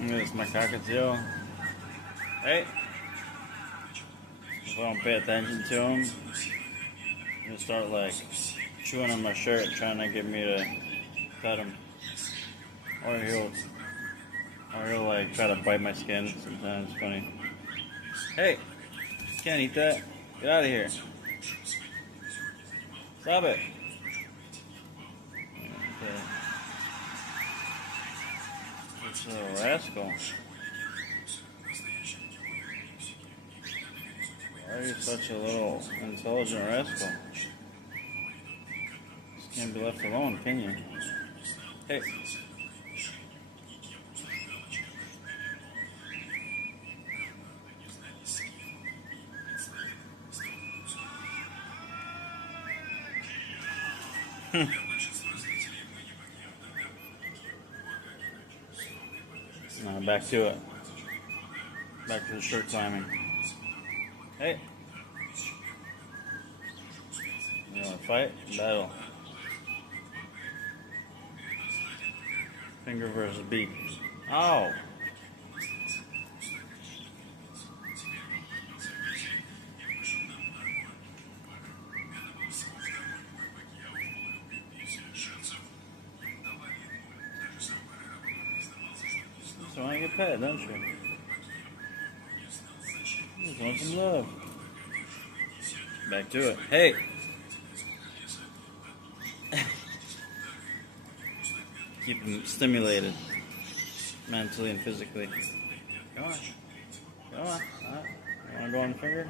This is my cockatiel. Hey! If I don't pay attention to him, he'll start like chewing on my shirt, trying to get me to pet him. Or he'll like try to bite my skin sometimes. It's funny. Hey! Can't eat that. Get out of here. Stop it. Okay. It's a rascal. Why are you such a little intelligent rascal? Just can't be left alone, can you? Hey. Back to it. Back to the shirt climbing. Hey. You wanna fight? Battle. Finger versus beak. Oh! So I get pet, don't you? Just want some love. Back to it. Hey! Keep him stimulated, mentally and physically. Come on. Come on. You wanna go on the finger?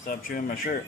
Stop chewing my shirt.